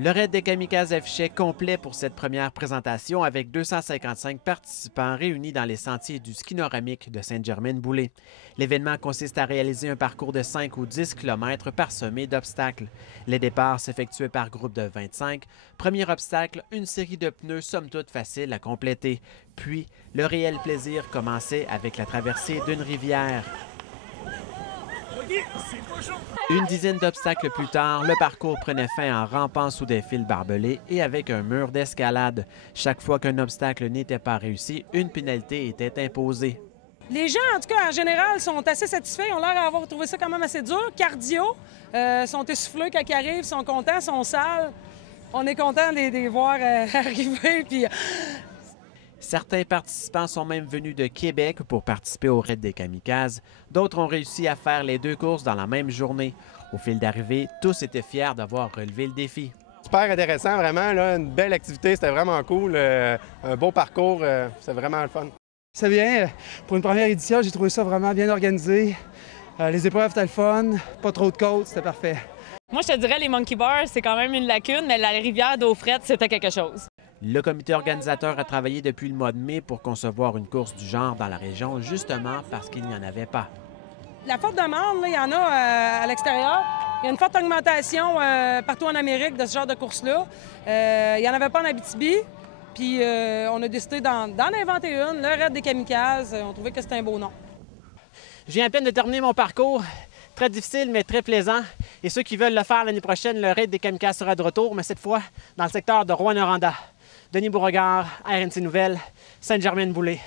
Le raid des Kamikazes affichait complet pour cette première présentation avec 255 participants réunis dans les sentiers du skinoramique de Sainte-Germaine-Boulay. L'événement consiste à réaliser un parcours de 5 ou 10 km parsemé d'obstacles. Les départs s'effectuaient par groupe de 25. Premier obstacle, une série de pneus somme toute faciles à compléter. Puis, le réel plaisir commençait avec la traversée d'une rivière. Une dizaine d'obstacles plus tard, le parcours prenait fin en rampant sous des fils barbelés et avec un mur d'escalade. Chaque fois qu'un obstacle n'était pas réussi, une pénalité était imposée. Les gens, en tout cas, en général, sont assez satisfaits. Ils ont l'air d'avoir trouvé ça quand même assez dur. Cardio, sont essoufflés quand ils arrivent, sont contents, sont sales. On est content de les voir arriver. Puis... Certains participants sont même venus de Québec pour participer au raid des Kamikazes. D'autres ont réussi à faire les 2 courses dans la même journée. Au fil d'arrivée, tous étaient fiers d'avoir relevé le défi. Super intéressant, vraiment. Là, une belle activité, c'était vraiment cool. Un beau parcours, c'est vraiment le fun. C'est bien. Pour une première édition, j'ai trouvé ça vraiment bien organisé. Les épreuves étaient le fun, pas trop de côtes, c'était parfait. Moi, je te dirais, les monkey bars, c'est quand même une lacune, mais la rivière d'eau frette, c'était quelque chose. Le comité organisateur a travaillé depuis le mois de mai pour concevoir une course du genre dans la région, justement parce qu'il n'y en avait pas. La forte demande, là, il y en a à l'extérieur. Il y a une forte augmentation partout en Amérique de ce genre de course-là. Il n'y en avait pas en Abitibi. Puis on a décidé d'en inventer une, le raid des Kamikazes. On trouvait que c'était un beau nom. Je viens à peine de terminer mon parcours. Très difficile, mais très plaisant. Et ceux qui veulent le faire l'année prochaine, le raid des Kamikazes sera de retour, mais cette fois dans le secteur de Rouyn-Noranda. Denis Beauregard, RNC Nouvelles, Sainte-Germaine-Boulay.